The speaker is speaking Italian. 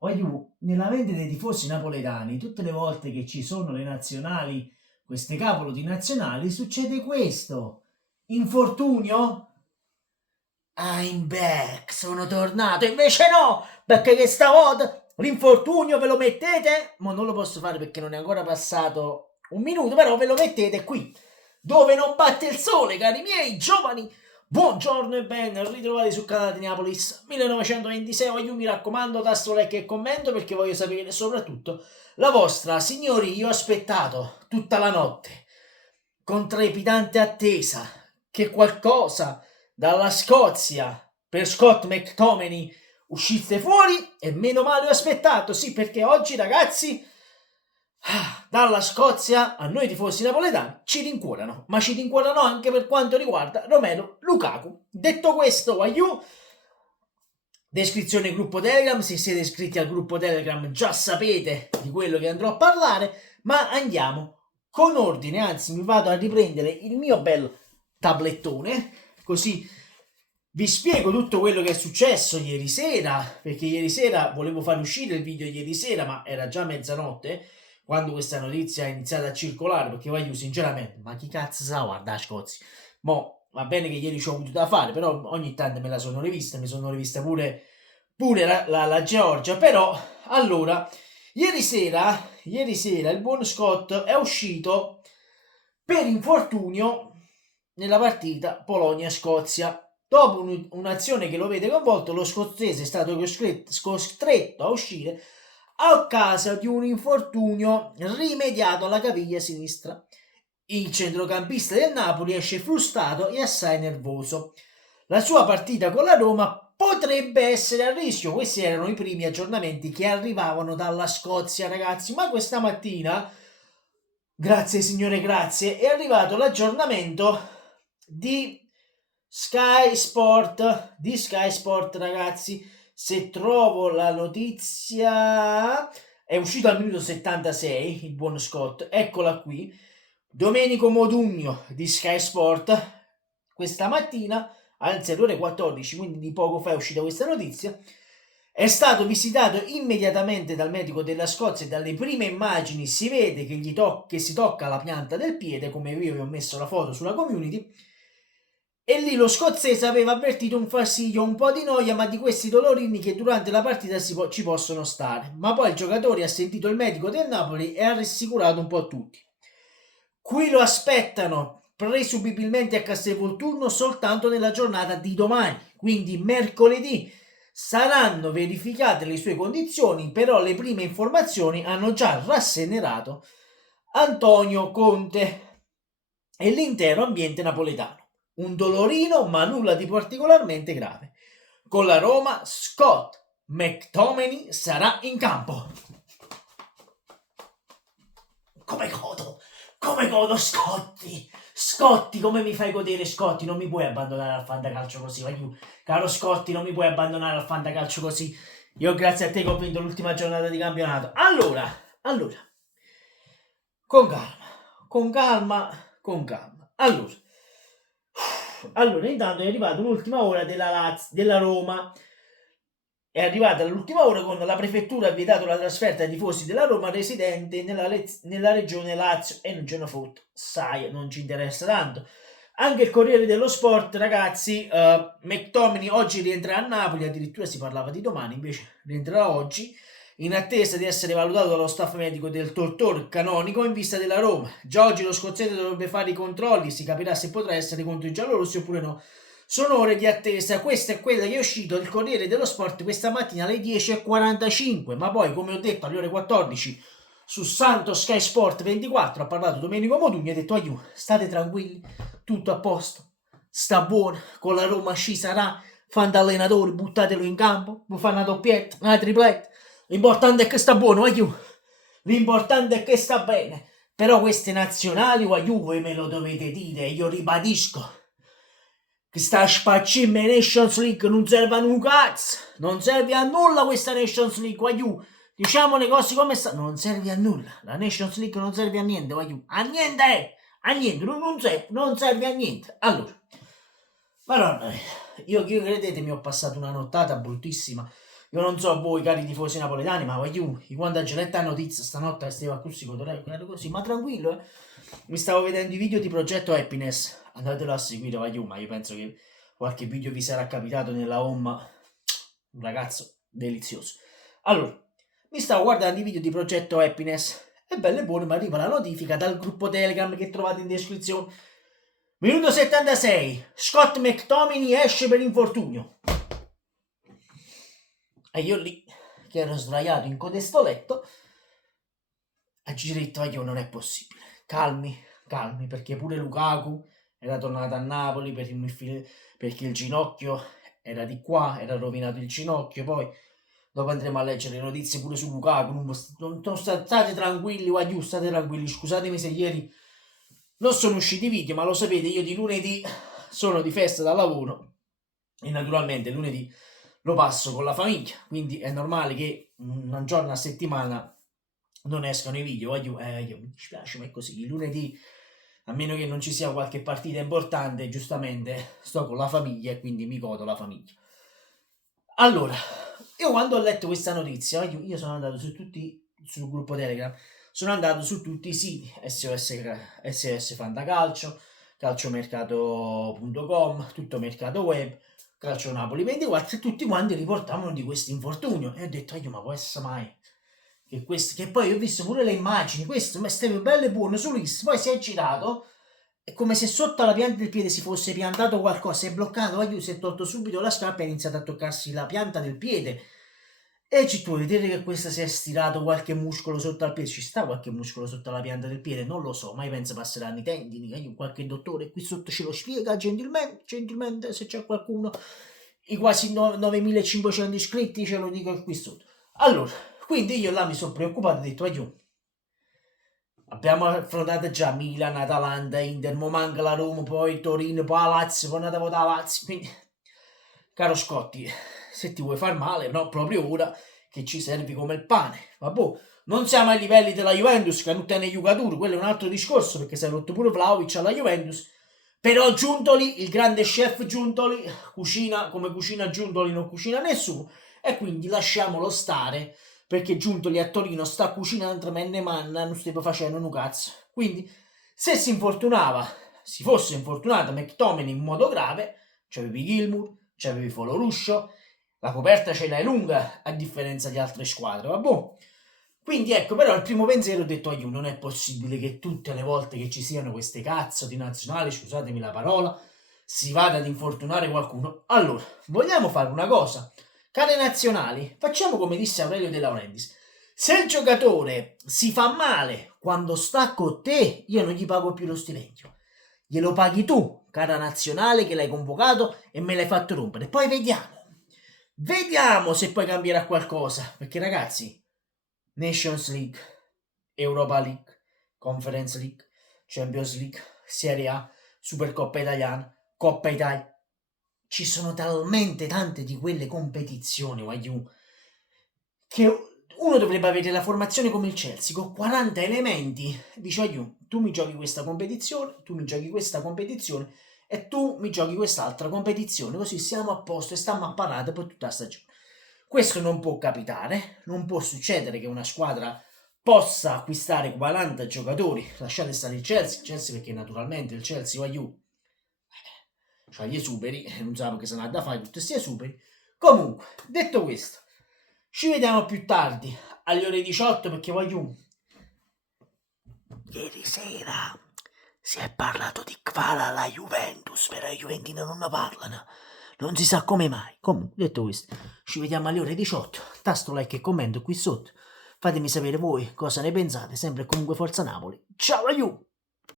voglio, nella mente dei tifosi napoletani, tutte le volte che ci sono le nazionali, queste cavolo di nazionali, succede questo. Infortunio? I'm back, sono tornato. Invece no, perché che stavolta l'infortunio ve lo mettete? Ma non lo posso fare perché non è ancora passato un minuto, però ve lo mettete qui, dove non batte il sole, cari miei giovani. Buongiorno e ben ritrovati su canale di Neapolis 1926. Io mi raccomando, tasto like e commento perché voglio sapere soprattutto la vostra. Signori, io ho aspettato tutta la notte con trepidante attesa che qualcosa dalla Scozia per Scott McTominay uscisse fuori e meno male ho aspettato, sì, perché oggi ragazzi dalla Scozia a noi tifosi napoletani ci rincuorano, ma ci rincuorano anche per quanto riguarda Romelu Lukaku. Detto questo, Waiu, descrizione gruppo Telegram, se siete iscritti al gruppo Telegram già sapete di quello che andrò a parlare, ma andiamo con ordine, anzi mi vado a riprendere il mio bel tablettone, così vi spiego tutto quello che è successo ieri sera, perché ieri sera volevo far uscire il video ieri sera, ma era già mezzanotte quando questa notizia è iniziata a circolare, perché voglio sinceramente, ma chi cazzo sa guarda Scozia? Mo va bene che ieri ci ho avuto da fare, però ogni tanto me la sono rivista, mi sono rivista pure la Georgia, però allora ieri sera il buon Scott è uscito per infortunio nella partita Polonia-Scozia. Dopo un'azione che lo vede coinvolto, lo scozzese è stato costretto a uscire a causa di un infortunio rimediato alla caviglia sinistra. Il centrocampista del Napoli esce frustrato e assai nervoso. La sua partita con la Roma potrebbe essere a rischio. Questi erano i primi aggiornamenti che arrivavano dalla Scozia, ragazzi. Ma questa mattina, grazie signore, grazie, è arrivato l'aggiornamento di Sky Sport. Di Sky Sport, ragazzi. Se trovo la notizia, è uscito al minuto 76 il buon Scott. Eccola qui. Domenico Modugno di Sky Sport questa mattina, anzi alle ore 14, quindi di poco fa è uscita questa notizia, è stato visitato immediatamente dal medico della Scozia e dalle prime immagini si vede che si tocca la pianta del piede, come io vi ho messo la foto sulla community, e lì lo scozzese aveva avvertito un fastidio, un po' di noia, ma di questi dolorini che durante la partita ci possono stare. Ma poi il giocatore ha sentito il medico del Napoli e ha rassicurato un po' tutti. Qui lo aspettano presumibilmente a Castelvolturno soltanto nella giornata di domani, quindi mercoledì. Saranno verificate le sue condizioni, però le prime informazioni hanno già rassegnato Antonio Conte e l'intero ambiente napoletano. Un dolorino, ma nulla di particolarmente grave. Con la Roma, Scott McTominay sarà in campo. Come godo Scotti? Scotti, come mi fai godere Scotti? Non mi puoi abbandonare al fantacalcio così, vai giù. Caro Scotti, non mi puoi abbandonare al fantacalcio così. Io grazie a te che ho vinto l'ultima giornata di campionato. Allora, con calma. Allora, intanto è arrivata un'ultima ora della Roma. È arrivata l'ultima ora con la prefettura ha vietato la trasferta ai tifosi della Roma residenti nella regione Lazio e non ce ne fotte. Sai, non ci interessa tanto. Anche il Corriere dello Sport, ragazzi, McTominay oggi rientra a Napoli, addirittura si parlava di domani, invece rientrerà oggi, in attesa di essere valutato dallo staff medico del Tortor canonico in vista della Roma. Già oggi lo scozzese dovrebbe fare i controlli, si capirà se potrà essere contro i giallorossi oppure no. Sono ore di attesa, questa è quella che è uscito il Corriere dello Sport questa mattina alle 10:45, ma poi come ho detto alle ore 14 su Santo Sky Sport 24 ha parlato Domenico Modugno e ha detto aiù, state tranquilli, tutto a posto, sta buono, con la Roma ci sarà, fan da allenatore, buttatelo in campo, vi fa una doppietta, una tripletta, l'importante è che sta buono, aiù, l'importante è che sta bene, però queste nazionali, aiù, voi me lo dovete dire, io ribadisco, che sta spaccimma Nations League non serve a un cazzo, non serve a nulla questa Nations League, guagliù, diciamo le cose come stanno, non serve a nulla, la Nations League non serve a niente, guagliù, a niente, non serve a niente. Allora, madonna, io credetemi ho passato una nottata bruttissima, Io non so voi cari tifosi napoletani, ma voglio, quando ho letto la notizia stanotte stavo così, ero così, ma tranquillo, mi stavo vedendo i video di Progetto Happiness, andatelo a seguire, voglio, ma io penso che qualche video vi sarà capitato nella home, un ragazzo delizioso. Allora, mi stavo guardando i video di Progetto Happiness e bello e buono mi arriva la notifica dal gruppo Telegram che trovate in descrizione. Minuto 76, Scott McTominay esce per infortunio. E io lì, che ero sdraiato in codesto letto, a giretto io non è possibile. Calmi, perché pure Lukaku era tornato a Napoli perché il ginocchio era di qua, era rovinato il ginocchio, poi dopo andremo a leggere le notizie pure su Lukaku, non state tranquilli, guagliù, state tranquilli, scusatemi se ieri non sono usciti video, ma lo sapete, io di lunedì sono di festa dal lavoro e naturalmente lunedì lo passo con la famiglia, quindi è normale che un giorno a settimana non escano i video. Io mi dispiace, ma è così. Il lunedì, a meno che non ci sia qualche partita importante, giustamente sto con la famiglia e quindi mi godo la famiglia. Allora, io quando ho letto questa notizia, io sono andato sul gruppo Telegram, sono andato su tutti i siti, SOS Fantacalcio, calciomercato.com, tutto mercato web, Calcio Napoli 24, e tutti quanti riportavano di questo infortunio. E ho detto, ma può essere mai che poi ho visto pure le immagini, questo ma stava bello e buono su X, poi si è girato, è come se sotto la pianta del piede si fosse piantato qualcosa, si è bloccato, si è tolto subito la scarpa e ha iniziato a toccarsi la pianta del piede. E ci tu vedere che questa si è stirato qualche muscolo sotto al piede, ci sta qualche muscolo sotto la pianta del piede, non lo so, ma io penso passeranno i tendini, qualche dottore qui sotto ce lo spiega gentilmente se c'è qualcuno, i quasi 9500 iscritti ce lo dico qui sotto. Allora, quindi io là mi sono preoccupato, ho detto, abbiamo affrontato già Milan, Atalanta, Inter, mo manca la Roma, poi Torino, poi la Lazio, poi andata a votare la Lazio, quindi, caro Scotti, se ti vuoi far male, no, proprio ora che ci servi come il pane, vabbè, non siamo ai livelli della Juventus che non tiene giocatori, quello è un altro discorso perché si è rotto pure Vlahovic alla Juventus, però Giuntoli, il grande chef Giuntoli, cucina come cucina Giuntoli, non cucina nessuno, e quindi lasciamolo stare, perché Giuntoli a Torino sta cucinando menne manna, non stava facendo un cazzo. Quindi, se si fosse infortunato McTominay in modo grave, c'avevi Gilmour, c'avevi Foloruscio, la coperta ce l'hai lunga, a differenza di altre squadre, vabbè. Quindi ecco, però il primo pensiero ho detto, non è possibile che tutte le volte che ci siano queste cazzo di nazionali, scusatemi la parola, si vada ad infortunare qualcuno. Allora, vogliamo fare una cosa? Cari nazionali, facciamo come disse Aurelio De Laurentiis. Se il giocatore si fa male quando sta con te, io non gli pago più lo stipendio. Glielo paghi tu, cara nazionale, che l'hai convocato e me l'hai fatto rompere. Poi vediamo se poi cambierà qualcosa. Perché ragazzi, Nations League, Europa League, Conference League, Champions League, Serie A, Supercoppa Italiana, Coppa Italia. Ci sono talmente tante di quelle competizioni, che uno dovrebbe avere la formazione come il Chelsea, con 40 elementi. Dice, tu mi giochi questa competizione, tu mi giochi questa competizione e tu mi giochi quest'altra competizione, così siamo a posto e stiamo a parate per tutta la stagione. Questo non può capitare, non può succedere che una squadra possa acquistare 40 giocatori, lasciate stare il Chelsea perché naturalmente il Chelsea cioè gli esuberi, non sappiamo che sono da fare tutti questi esuberi. Comunque, detto questo, ci vediamo più tardi alle ore 18 perché ieri sera si è parlato di Kvala alla Juventus, però i Juventini non ne parlano, non si sa come mai. Comunque, detto questo, ci vediamo alle ore 18, tasto like e commento qui sotto, fatemi sapere voi cosa ne pensate, sempre comunque Forza Napoli. Ciao aiù!